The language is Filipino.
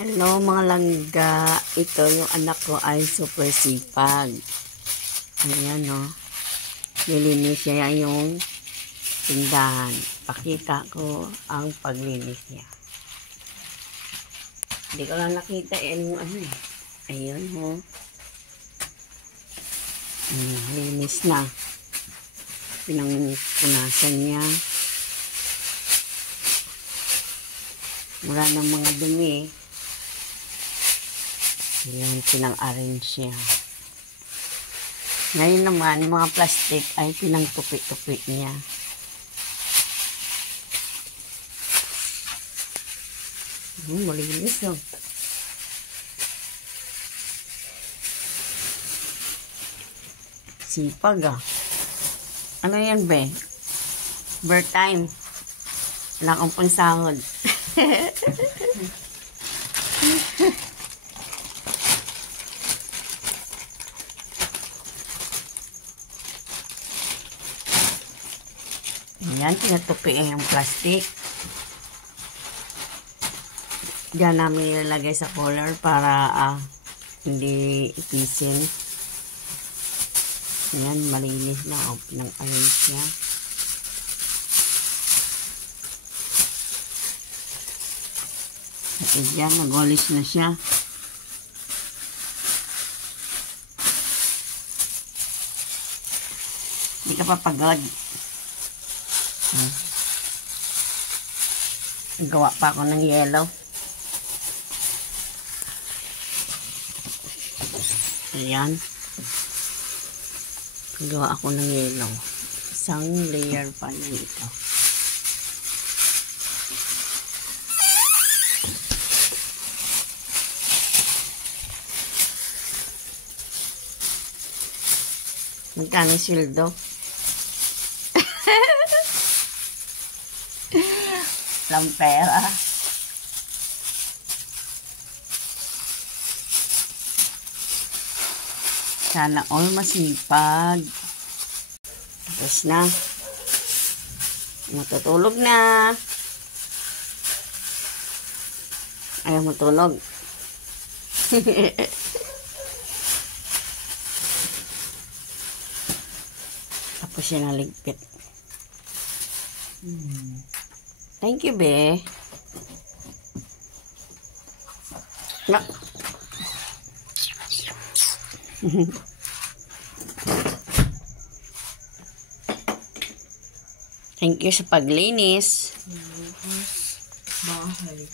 Hello mga langga, ito yung anak ko ay super sipag. Ayan o, nilinis niya yung tindahan. Pakita ko ang paglinis niya. Hindi ko lang nakita yung ano eh. Ayun o. Linis na. Pinangpunasan niya. Wala ng mga dumi. Ayan, pinang-arrange siya. Ngayon naman, mga plastic ay pinang-tupi-tupi niya. Malinis o. Sipag ah. Ano yan be? Birth time. Wala kang pansahod. Ayan, pinatupi yung plastic. Diyan namin ilalagay sa cooler para hindi ipisin. Ayan, malinis na. Pinang-arrange niya. Ayan, nag-walis na siya. Hindi ka pa pagod. Gawa pa ako ng yellow. Ayan. Gawa ako ng yellow. Isang layer pa lang ito. Magkano sildo? Walang pera. Sana all masipag. Tapos na. Matutulog na. Ayaw matulog. Tapos siya naligpit. Thank you, be. No. Thank you sa paglinis. Bahay.